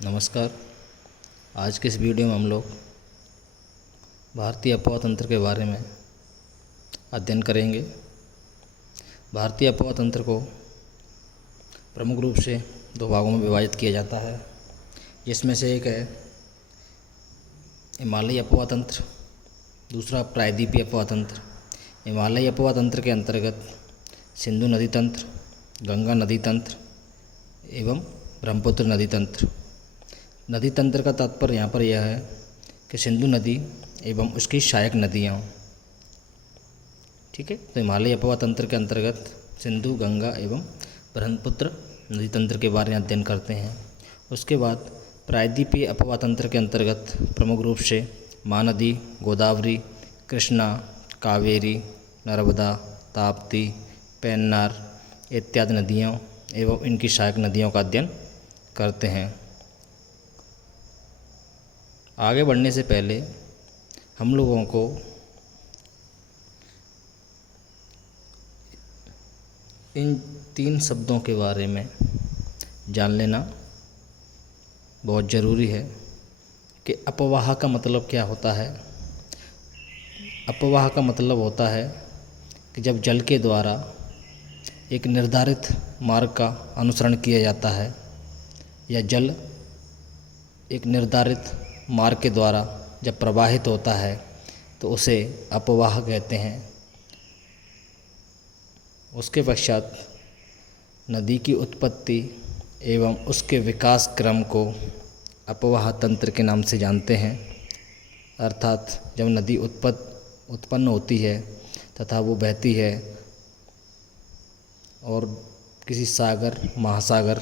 नमस्कार। आज के इस वीडियो में हम लोग भारतीय अफवाह तंत्र के बारे में अध्ययन करेंगे। भारतीय अफवाह तंत्र को प्रमुख रूप से दो भागों में विभाजित किया जाता है, जिसमें से एक है हिमालयी अफवाह तंत्र, दूसरा प्रायद्वीपीय अफवाह तंत्र। हिमालयी अफवाह तंत्र के अंतर्गत सिंधु नदी तंत्र, गंगा नदी तंत्र एवं ब्रह्मपुत्र नदी तंत्र। नदी तंत्र का तात्पर्य यहाँ पर यह है कि सिंधु नदी एवं उसकी सहायक नदियाँ। ठीक है, तो हिमालयी अफवाह तंत्र के अंतर्गत सिंधु, गंगा एवं ब्रह्मपुत्र नदी तंत्र के बारे में अध्ययन करते हैं। उसके बाद प्रायद्वीपीय अफवाह तंत्र के अंतर्गत प्रमुख रूप से महानदी, गोदावरी, कृष्णा, कावेरी, नर्मदा, ताप्ती, पेन्नार इत्यादि नदियों एवं इनकी सहायक नदियों का अध्ययन करते हैं। आगे बढ़ने से पहले हम लोगों को इन तीन शब्दों के बारे में जान लेना बहुत ज़रूरी है कि अफवाह का मतलब क्या होता है। अफवाह का मतलब होता है कि जब जल के द्वारा एक निर्धारित मार्ग का अनुसरण किया जाता है या जल एक निर्धारित मार्ग के द्वारा जब प्रवाहित होता है तो उसे अफवाह कहते हैं। उसके पश्चात नदी की उत्पत्ति एवं उसके विकास क्रम को अफवाह तंत्र के नाम से जानते हैं। अर्थात जब नदी उत्पन्न होती है तथा वो बहती है और किसी सागर, महासागर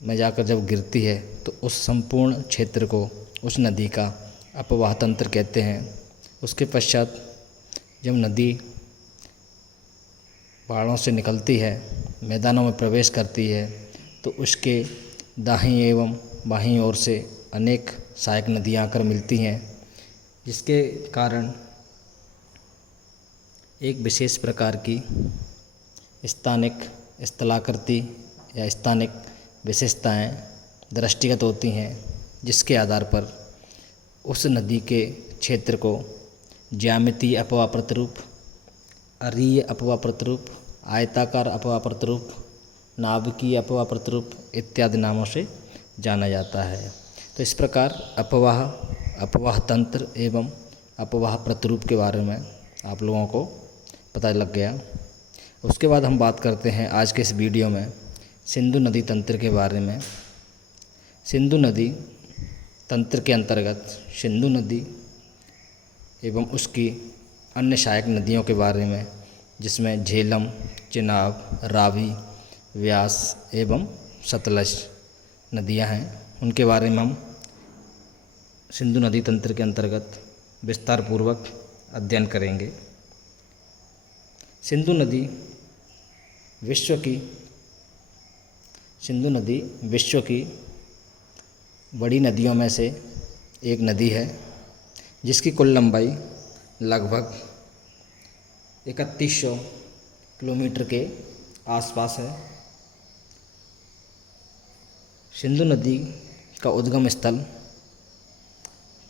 में जाकर जब गिरती है तो उस संपूर्ण क्षेत्र को, उस नदी का अफवाह तंत्र कहते हैं। उसके पश्चात जब नदी पहाड़ों से निकलती है, मैदानों में प्रवेश करती है, तो उसके दाहिनी एवं बाईं ओर से अनेक सहायक नदियाँ आकर मिलती हैं, जिसके कारण एक विशेष प्रकार की स्थानिक स्थलाकृति या स्थानिक विशेषताएं दृष्टिगत होती हैं, जिसके आधार पर उस नदी के क्षेत्र को ज्यामितीय अफवाह प्रतिरूप, अरीय अफवाह प्रतिरूप, आयताकार अफवाह प्रतिरूप, नाभिकीय अफवाह प्रतिरूप इत्यादि नामों से जाना जाता है। तो इस प्रकार अफवाह तंत्र एवं अफवाह प्रतिरूप के बारे में आप लोगों को पता लग गया। उसके बाद हम बात करते हैं आज के इस वीडियो में सिंधु नदी तंत्र के बारे में। सिंधु नदी तंत्र के अंतर्गत सिंधु नदी एवं उसकी अन्य सहायक नदियों के बारे में, जिसमें झेलम, चिनाब, रावी, व्यास एवं सतलज नदियां हैं, उनके बारे में हम सिंधु नदी तंत्र के अंतर्गत विस्तार पूर्वक अध्ययन करेंगे। सिंधु नदी विश्व की बड़ी नदियों में से एक नदी है, जिसकी कुल लंबाई लगभग 3100 किलोमीटर के आसपास है। सिंधु नदी का उद्गम स्थल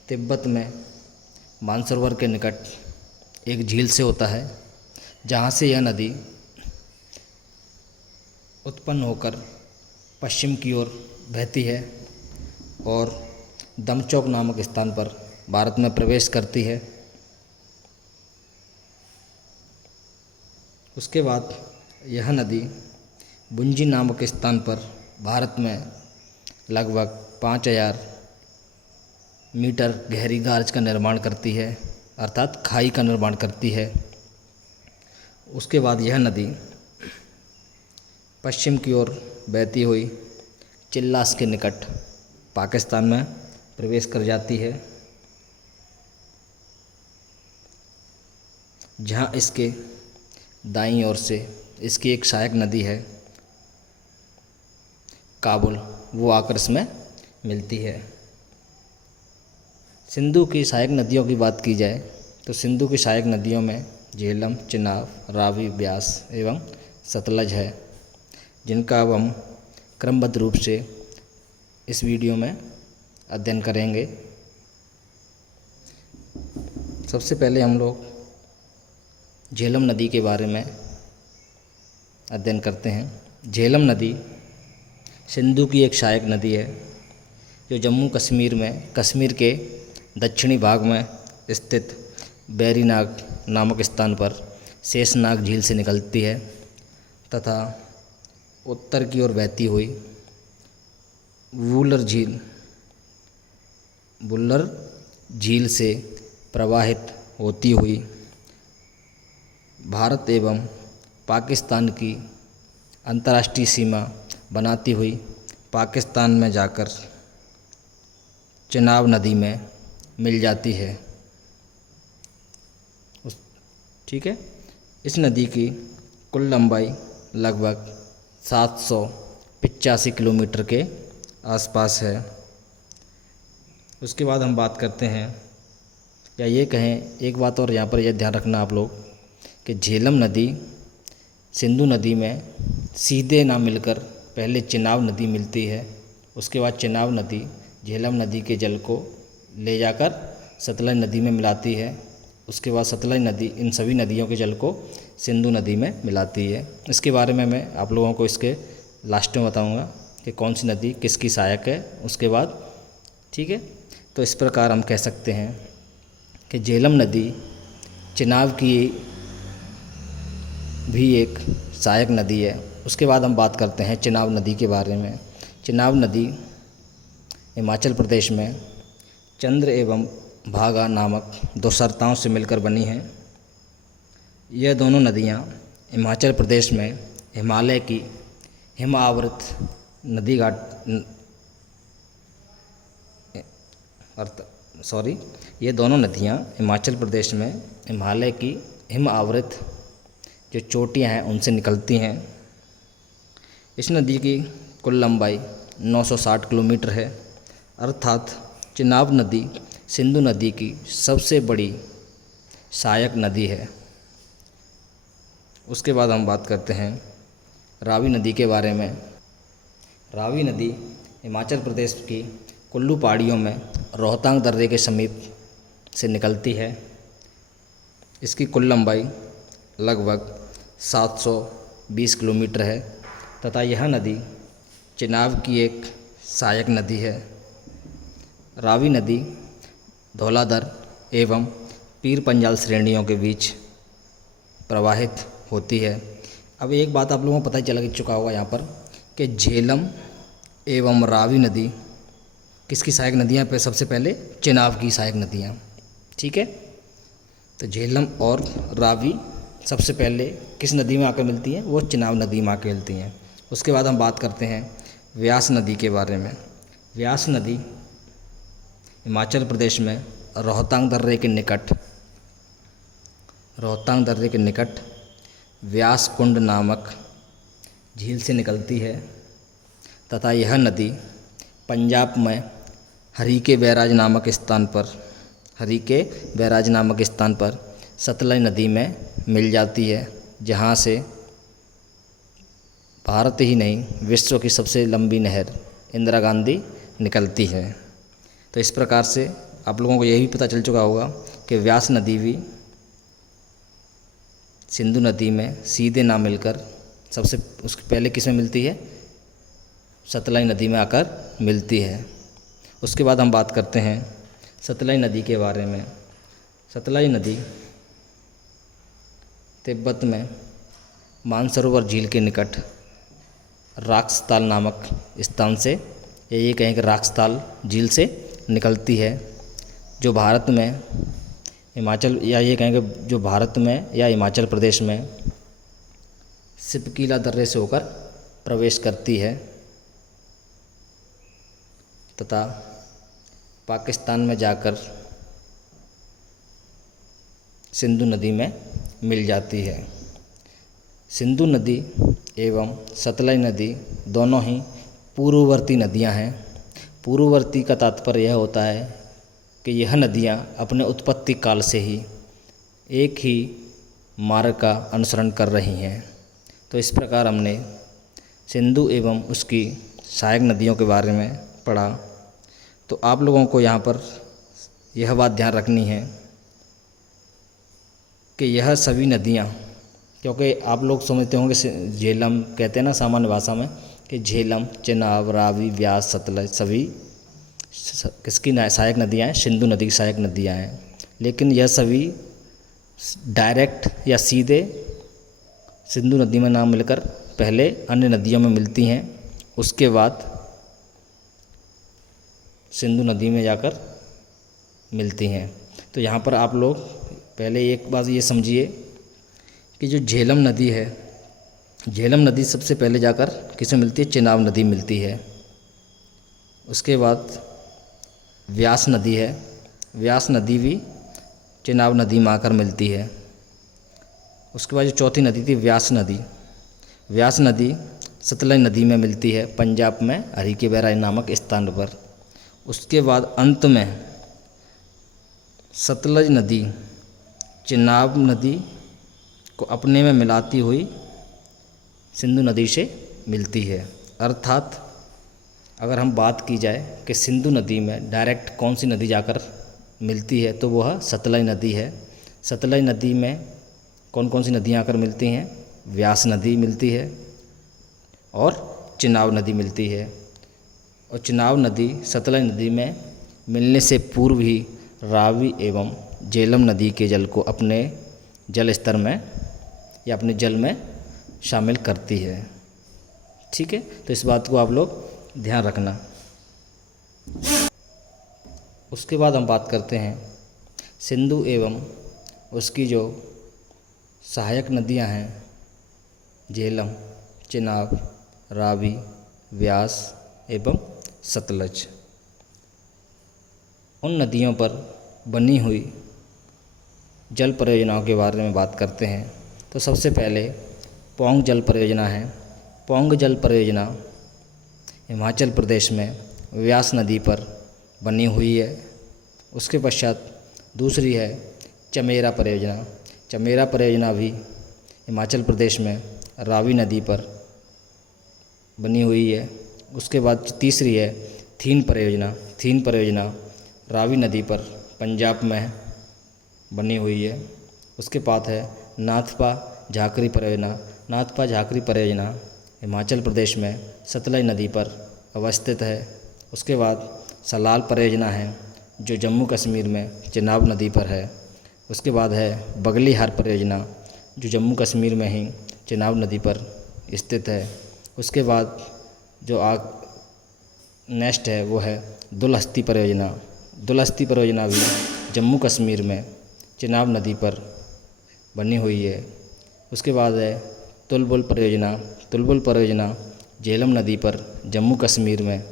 तिब्बत में मानसरोवर के निकट एक झील से होता है, जहाँ से यह नदी उत्पन्न होकर पश्चिम की ओर बहती है और दमचौक नामक स्थान पर भारत में प्रवेश करती है। उसके बाद यह नदी बुंजी नामक स्थान पर भारत में लगभग 5000 मीटर गहरी गार्ज का निर्माण करती है, अर्थात खाई का निर्माण करती है। उसके बाद यह नदी पश्चिम की ओर बहती हुई चिल्लास के निकट पाकिस्तान में प्रवेश कर जाती है, जहाँ इसके दाईं ओर से इसकी एक सहायक नदी है काबुल, वो आकर इसमें मिलती है। सिंधु की सहायक नदियों की बात की जाए तो सिंधु की सहायक नदियों में झेलम, चिनाब, रावी, ब्यास एवं सतलज है, जिनका अब हम क्रमबद्ध रूप से इस वीडियो में अध्ययन करेंगे। सबसे पहले हम लोग झेलम नदी के बारे में अध्ययन करते हैं। झेलम नदी सिंधु की एक सहायक नदी है जो जम्मू कश्मीर में कश्मीर के दक्षिणी भाग में स्थित बैरीनाग नामक स्थान पर शेषनाग झील से निकलती है तथा उत्तर की ओर बहती हुई वुलर झील से प्रवाहित होती हुई भारत एवं पाकिस्तान की अंतर्राष्ट्रीय सीमा बनाती हुई पाकिस्तान में जाकर चेनाब नदी में मिल जाती है। ठीक है, इस नदी की कुल लंबाई लगभग 785 किलोमीटर के आसपास है। उसके बाद हम बात करते हैं, या ये कहें, एक बात और यहाँ पर यह ध्यान रखना आप लोग कि झेलम नदी सिंधु नदी में सीधे ना मिलकर पहले चेनाब नदी मिलती है। उसके बाद चेनाब नदी झेलम नदी के जल को ले जाकर सतलज नदी में मिलाती है। उसके बाद सतलज नदी इन सभी नदियों के जल को सिंधु नदी में मिलाती है। इसके बारे में मैं आप लोगों को इसके लास्ट में बताऊंगा कि कौन सी नदी किसकी सहायक है उसके बाद। ठीक है, तो इस प्रकार हम कह सकते हैं कि झेलम नदी चेनाब की भी एक सहायक नदी है। उसके बाद हम बात करते हैं चेनाब नदी के बारे में। चेनाब नदी हिमाचल प्रदेश में चंद्र एवं भागा नामक दो सरताओं से मिलकर बनी हैं। यह दोनों नदियाँ हिमाचल प्रदेश में हिमालय की हिम आवृत नदी घाट ये दोनों नदियाँ हिमाचल प्रदेश में हिमालय की हिम आवृत जो चोटियाँ हैं उनसे निकलती हैं। इस नदी की कुल लंबाई 960 किलोमीटर है, अर्थात चेनाब नदी सिंधु नदी की सबसे बड़ी सहायक नदी है। उसके बाद हम बात करते हैं रावी नदी के बारे में। रावी नदी हिमाचल प्रदेश की कुल्लू पहाड़ियों में रोहतांग दर्रे के समीप से निकलती है। इसकी कुल लंबाई लगभग 720 किलोमीटर है तथा यह नदी चेनाब की एक सहायक नदी है। रावी नदी धौलाधर एवं पीर पंजाल श्रेणियों के बीच प्रवाहित होती है। अब एक बात आप लोगों को पता ही चल चुका होगा यहाँ पर कि झेलम एवं रावी नदी किसकी सहायक नदियाँ पे सबसे पहले चेनाब की सहायक नदियाँ। ठीक है, तो झेलम और रावी सबसे पहले किस नदी में आकर मिलती हैं? वो चेनाब नदी में आकर मिलती हैं। उसके बाद हम बात करते हैं व्यास नदी के बारे में। व्यास नदी हिमाचल प्रदेश में रोहतांग दर्रे के निकट व्यास कुंड नामक झील से निकलती है तथा यह नदी पंजाब में हरीके बैराज नामक स्थान पर सतलज नदी में मिल जाती है, जहाँ से भारत ही नहीं विश्व की सबसे लंबी नहर इंदिरा गांधी निकलती है। तो इस प्रकार से आप लोगों को यही पता चल चुका होगा कि व्यास नदी भी सिंधु नदी में सीधे ना मिलकर उसके पहले किस में मिलती है? सतलज नदी में आकर मिलती है। उसके बाद हम बात करते हैं सतलज नदी के बारे में। सतलज नदी तिब्बत में मानसरोवर झील के निकट राक्सताल नामक स्थान से, ये कहें कि राक्सताल झील से निकलती है, जो भारत में हिमाचल प्रदेश में सिपकीला दर्रे से होकर प्रवेश करती है तथा पाकिस्तान में जाकर सिंधु नदी में मिल जाती है। सिंधु नदी एवं सतलज नदी दोनों ही पूर्ववर्ती नदियां हैं। पूर्ववर्ती का तात्पर्य यह होता है कि यह नदियां अपने उत्पत्ति काल से ही एक ही मार्ग का अनुसरण कर रही हैं। तो इस प्रकार हमने सिंधु एवं उसकी सहायक नदियों के बारे में पड़ा। तो आप लोगों को यहाँ पर यह बात ध्यान रखनी है कि यह सभी नदियाँ, क्योंकि आप लोग समझते होंगे झेलम कहते हैं ना सामान्य भाषा में, कि झेलम, चेनाब, रावी, व्यास, सतलज सभी किसकी सहायक नदियाँ हैं? सिंधु नदी की सहायक नदियाँ हैं। लेकिन यह सभी डायरेक्ट या सीधे सिंधु नदी में ना मिलकर पहले अन्य नदियों में मिलती हैं, उसके बाद सिंधु नदी में जाकर मिलती हैं। तो यहाँ पर आप लोग पहले एक बात ये समझिए कि जो झेलम नदी है, झेलम नदी सबसे पहले जाकर किसमें मिलती है? चेनाब नदी मिलती है। उसके बाद व्यास नदी है, व्यास नदी भी चेनाब नदी में आकर मिलती है। उसके बाद जो चौथी नदी थी व्यास नदी, व्यास नदी सतलज नदी में मिलती है पंजाब में हरी के बैराज नामक स्थान पर। उसके बाद अंत में सतलज नदी चेनाब नदी को अपने में मिलाती हुई सिंधु नदी से मिलती है। अर्थात अगर हम बात की जाए कि सिंधु नदी में डायरेक्ट कौन सी नदी जाकर मिलती है, तो वह सतलज नदी है। सतलज नदी में कौन कौन सी नदियाँ आकर मिलती हैं? व्यास नदी मिलती है और चेनाब नदी मिलती है। और चेनाब नदी सतलज नदी में मिलने से पूर्व ही रावी एवं झेलम नदी के जल को अपने जल स्तर में या अपने जल में शामिल करती है। ठीक है, तो इस बात को आप लोग ध्यान रखना। उसके बाद हम बात करते हैं सिंधु एवं उसकी जो सहायक नदियां हैं, झेलम, चेनाब, रावी, व्यास एवं सतलज। उन नदियों पर बनी हुई जल परियोजनाओं के बारे में बात करते हैं। तो सबसे पहले पौंग जल परियोजना है। पौंग जल परियोजना हिमाचल प्रदेश में व्यास नदी पर बनी हुई है। उसके पश्चात दूसरी है चमेरा परियोजना। चमेरा परियोजना भी हिमाचल प्रदेश में रावी नदी पर बनी हुई है। उसके बाद तीसरी है थीन परियोजना। थीन परियोजना रावी नदी पर पंजाब में बनी हुई है। उसके बाद है नाथपा झाकरी परियोजना। नाथपा झाकरी परियोजना हिमाचल प्रदेश में सतलज नदी पर अवस्थित है। उसके बाद सलाल परियोजना है जो जम्मू कश्मीर में चेनाब नदी पर है। उसके बाद है बगलीहार परियोजना जो जम्मू कश्मीर में ही चेनाब नदी पर स्थित है। उसके बाद जो नेक्स्ट है वो है दुलहस्ती परियोजना। दुलहस्ती परियोजना भी जम्मू कश्मीर में चेनाब नदी पर बनी हुई है। उसके बाद है तुलबुल परियोजना। तुलबुल परियोजना झेलम नदी पर जम्मू कश्मीर में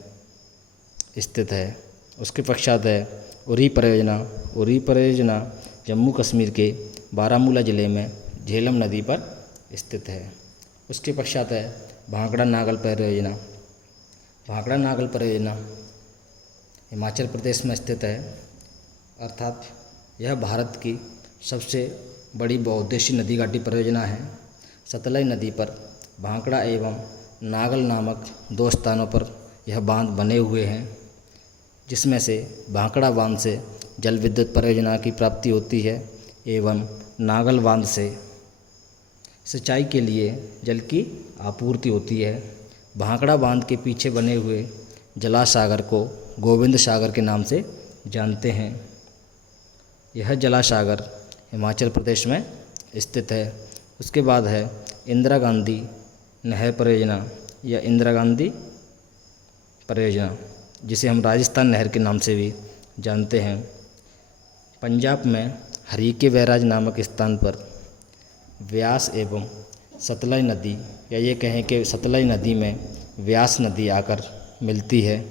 स्थित है। उसके पश्चात है उरी परियोजना। उरी परियोजना जम्मू कश्मीर के बारामूला ज़िले में झेलम नदी पर स्थित है। उसके पश्चात है भांकड़ा नागल परियोजना। भांकड़ा नागल परियोजना हिमाचल प्रदेश में स्थित है। अर्थात यह भारत की सबसे बड़ी बहुउद्देशीय नदी घाटी परियोजना है। सतलज नदी पर भांकड़ा एवं नागल नामक दो स्थानों पर यह बांध बने हुए हैं, जिसमें से भांकड़ा बांध से जल विद्युत परियोजना की प्राप्ति होती है एवं नागल बांध से सिंचाई के लिए जल की आपूर्ति होती है। भांकड़ा बांध के पीछे बने हुए जलासागर को गोविंद सागर के नाम से जानते हैं। यह जलासागर हिमाचल प्रदेश में स्थित है। उसके बाद है इंदिरा गांधी नहर परियोजना या इंदिरा गांधी परियोजना, जिसे हम राजस्थान नहर के नाम से भी जानते हैं। पंजाब में हरी के बैराज नामक स्थान पर व्यास एवं सतलज नदी, या ये कहें कि सतलज नदी में व्यास नदी आकर मिलती है,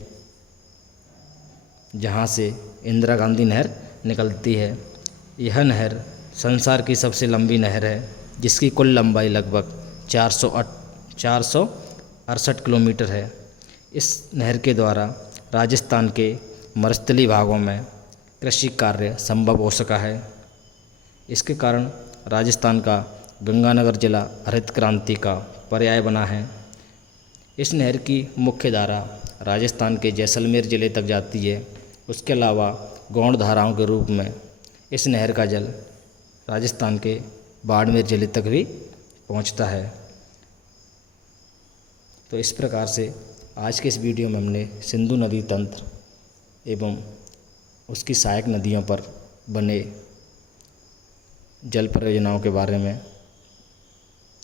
जहाँ से इंदिरा गांधी नहर निकलती है। यह नहर संसार की सबसे लंबी नहर है, जिसकी कुल लंबाई लगभग 468 किलोमीटर है। इस नहर के द्वारा राजस्थान के मरुस्थलीय भागों में कृषि कार्य संभव हो सका है। इसके कारण राजस्थान का गंगानगर जिला हरित क्रांति का पर्याय बना है। इस नहर की मुख्य धारा राजस्थान के जैसलमेर ज़िले तक जाती है। उसके अलावा गौड़ धाराओं के रूप में इस नहर का जल राजस्थान के बाड़मेर ज़िले तक भी पहुंचता है। तो इस प्रकार से आज के इस वीडियो में हमने सिंधु नदी तंत्र एवं उसकी सहायक नदियों पर बने जल परियोजनाओं के बारे में